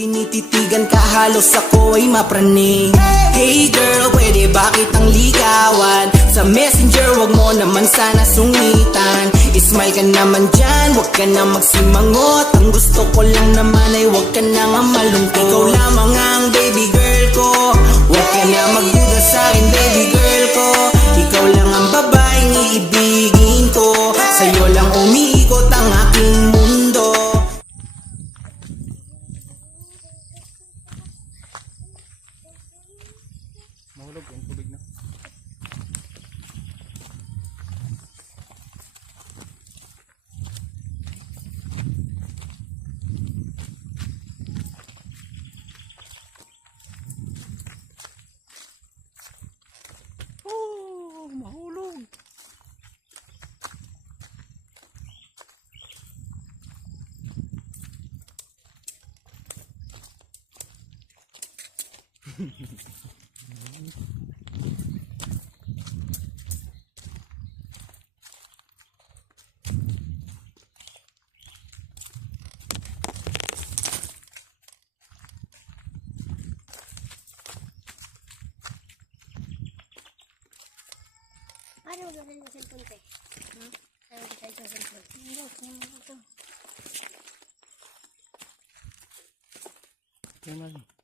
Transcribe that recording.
tinititigan ka, halos ako ay mapraning. Hey girl, pwede ba kitang ligawan? Sa messenger, wag mo naman sana sungitan. Ismile ka naman dyan, wag ka na magsimangot. Ang gusto ko lang naman ay wag ka na nga malungkot. Ikaw lamang ang baby girl ko, wag ka na magduda sa'kin baby girl ko. Ikaw lang ang babaeng iibigin ko, sa'yo lang umiikot ang aking mundo. Mahulog yung tubig na. Oh, mahulog. Ano mo gawin mo sa cellphone te? Ano mo gawin sa cellphone? Hindi, Kaya